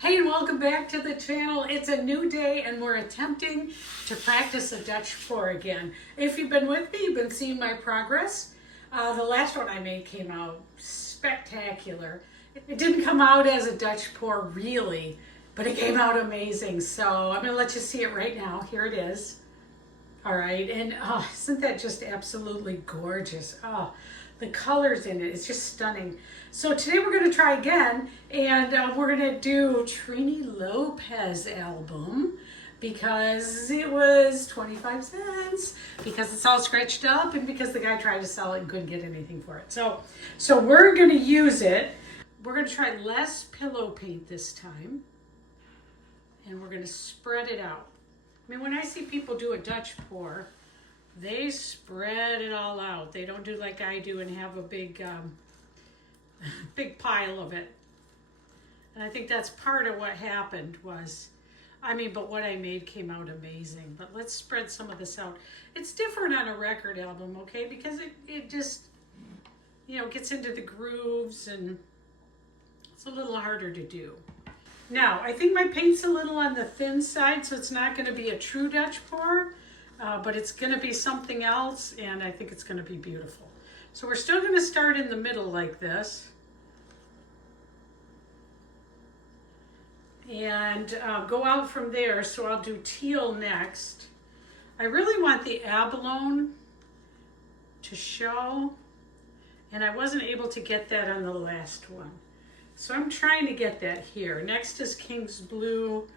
Hey, and welcome back to the channel. It's a new day and we're attempting to practice a Dutch pour again. If you've been with me, you've been seeing my progress. The last one I made came out spectacular. It didn't come out as a Dutch pour really, but it came out amazing. So I'm gonna let you see it right now. Here it is. All right, and oh, isn't that just absolutely gorgeous? Oh, the colors in it, it's just stunning. So today we're going to try again, and we're going to do Trini Lopez album because it was 25 cents, because it's all scratched up, and because the guy tried to sell it and couldn't get anything for it. So we're going to use it. We're going to try less pillow paint this time, and we're going to spread it out. I mean, when I see people do a Dutch pour, they spread it all out. They don't do like I do and have a big, big pile of it. And I think that's part of what happened was, but what I made came out amazing. But let's spread some of this out. It's different on a record album, okay? Because it just, gets into the grooves and it's a little harder to do. Now, I think my paint's a little on the thin side, so it's not going to be a true Dutch pour, but it's going to be something else, and I think it's going to be beautiful. So we're still going to start in the middle like this. And go out from there, so I'll do teal next. I really want the abalone to show, and I wasn't able to get that on the last one. So I'm trying to get that here. Next is King's Blue.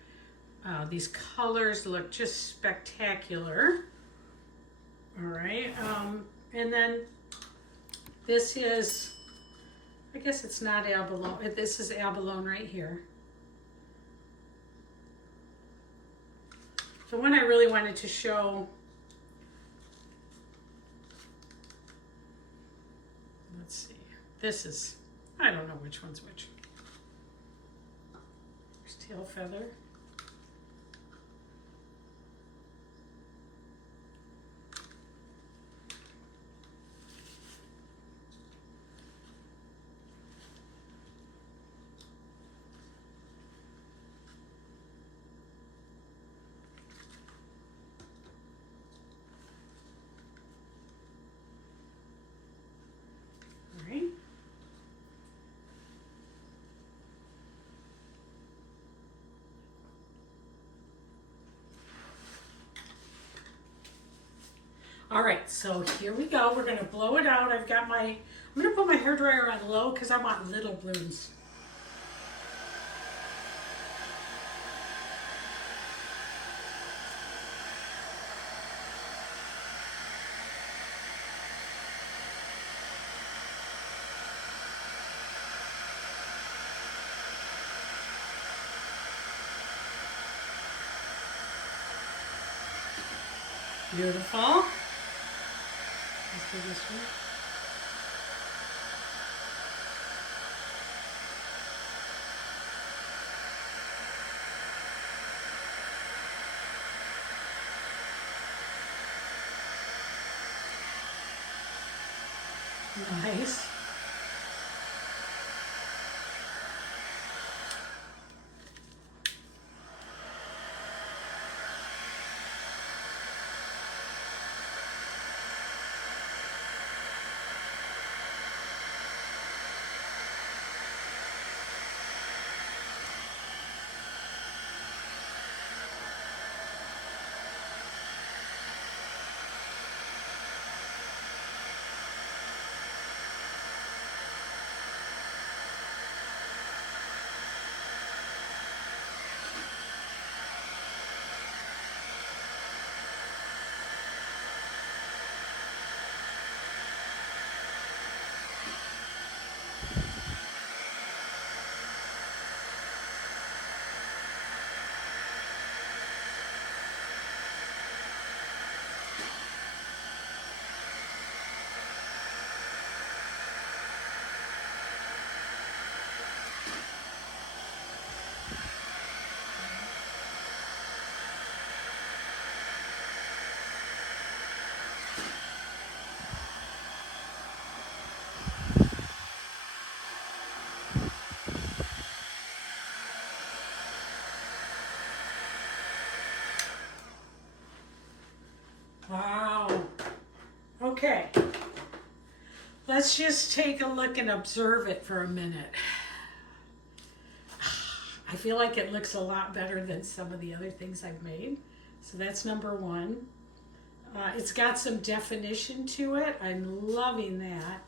These colors look just spectacular. All right, and then this is, I guess it's not abalone. This is abalone right here. The one I really wanted to show, let's see, this is, I don't know which one's which. There's tail feather. All right, so here we go. We're gonna blow it out. I'm gonna put my hairdryer on low because I want little blooms. Beautiful. Let's do this one. Nice. Okay, let's just take a look and observe it for a minute. I feel like it looks a lot better than some of the other things I've made. So that's number one. It's got some definition to it. I'm loving that.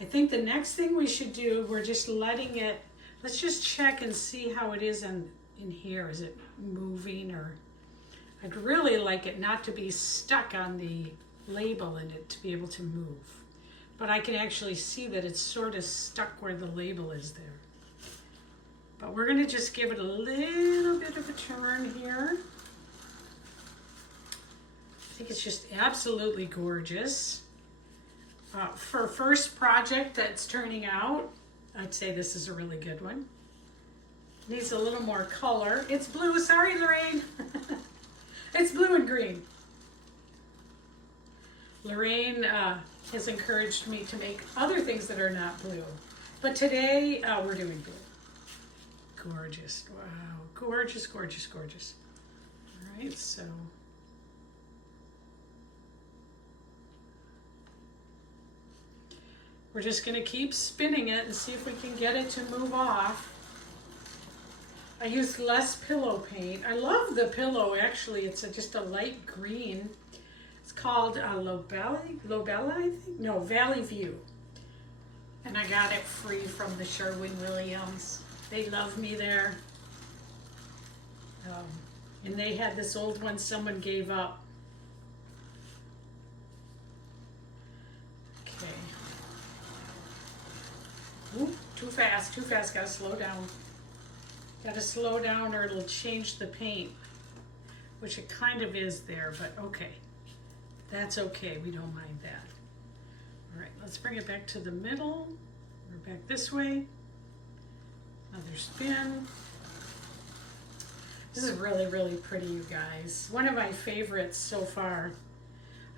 I think the next thing we should do, we're just letting it, let's just check and see how it is in here. Is it moving? Or I'd really like it not to be stuck on the label and it to be able to move. But I can actually see that it's sort of stuck where the label is there. But we're gonna just give it a little bit of a turn here. I think it's just absolutely gorgeous. For a first project that's turning out, I'd say this is a really good one. Needs a little more color. It's blue, sorry Lorraine. It's blue and green. Lorraine has encouraged me to make other things that are not blue. But today, we're doing blue. Gorgeous, wow, gorgeous, gorgeous, gorgeous. All right, so. We're just gonna keep spinning it and see if we can get it to move off. I used less pillow paint. I love the pillow, actually. It's just a light green. It's called Lobella, I think? No, Valley View. And I got it free from the Sherwin-Williams. They love me there. And they had this old one someone gave up. Okay. Ooh, too fast, gotta slow down. Gotta slow down or it'll change the paint, which it kind of is there, but okay. That's okay, we don't mind that. All right, let's bring it back to the middle. We're back this way. Another spin. This is really, really pretty, you guys. One of my favorites so far.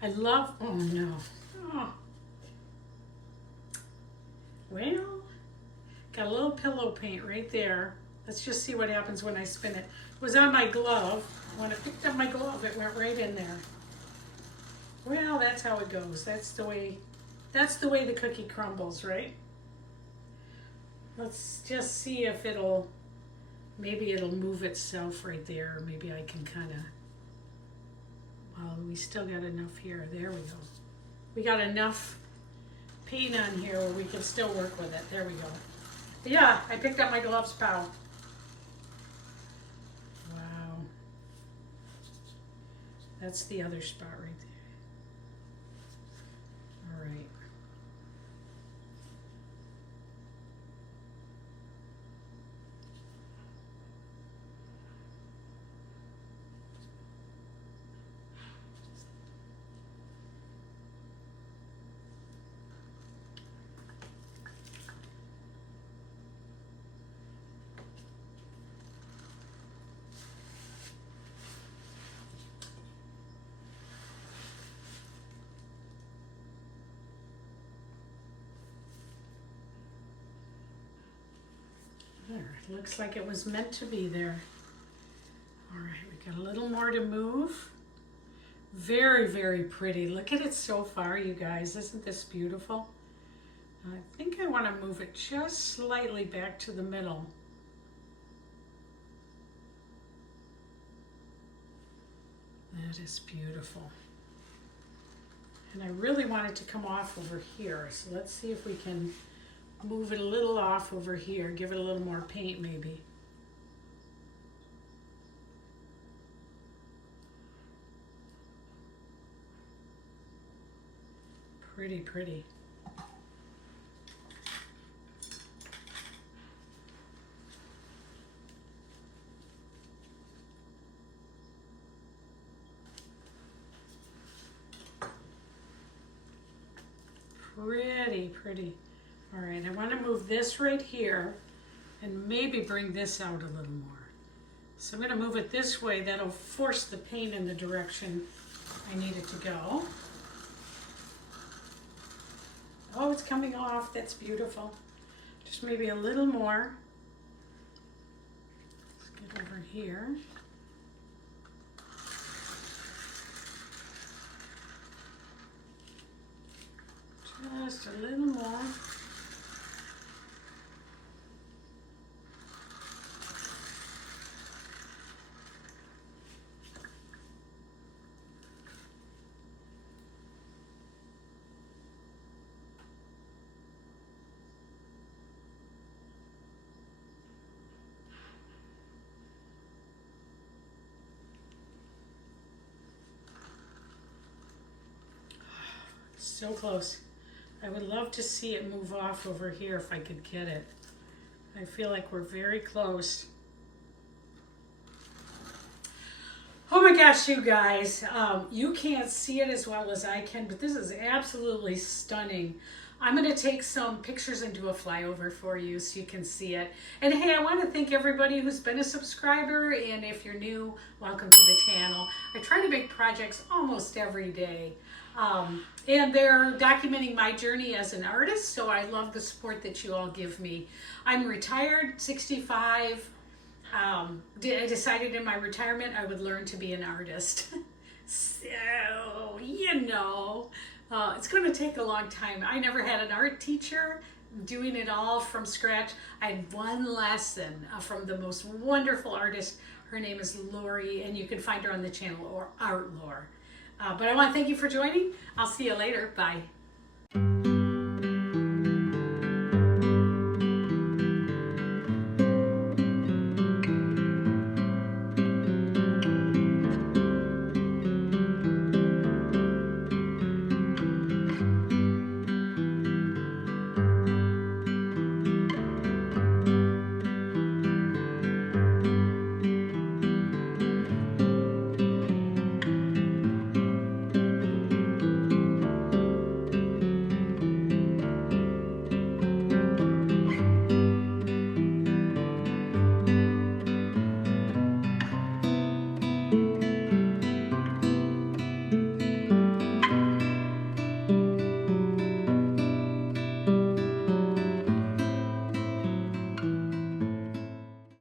I love, oh no. Oh. Well, got a little pillow paint right there. Let's just see what happens when I spin it. It was on my glove. When I picked up my glove, it went right in there. Well, that's how it goes. That's the way the cookie crumbles, right? Let's just see if maybe it'll move itself right there. Or maybe I can kind of, well, we still got enough here. There we go. We got enough paint on here where we can still work with it. There we go. Yeah, I picked up my gloves, pal. Wow. That's the other spot right there. All right. There, it looks like it was meant to be there. All right, we got a little more to move. Very, very pretty. Look at it so far, you guys. Isn't this beautiful? I think I want to move it just slightly back to the middle. That is beautiful. And I really want it to come off over here. So let's see if we can move it a little off over here, give it a little more paint maybe. Pretty, pretty. Pretty, pretty. All right, I want to move this right here and maybe bring this out a little more. So I'm going to move it this way. That'll force the paint in the direction I need it to go. Oh, it's coming off. That's beautiful. Just maybe a little more. Let's get over here. Just a little more. So close. I would love to see it move off over here if I could get it. I feel like we're very close. Oh my gosh, you guys, you can't see it as well as I can, but this is absolutely stunning. I'm going to take some pictures and do a flyover for you so you can see it. And hey, I want to thank everybody who's been a subscriber, and if you're new, welcome to the channel. I try to make projects almost every day. And they're documenting my journey as an artist, so I love the support that you all give me. I'm retired, 65. I decided in my retirement I would learn to be an artist. So, you know, it's going to take a long time. I never had an art teacher doing it all from scratch. I had one lesson from the most wonderful artist. Her name is Lori, and you can find her on the channel, or Art Lore. But I want to thank you for joining. I'll see you later. Bye.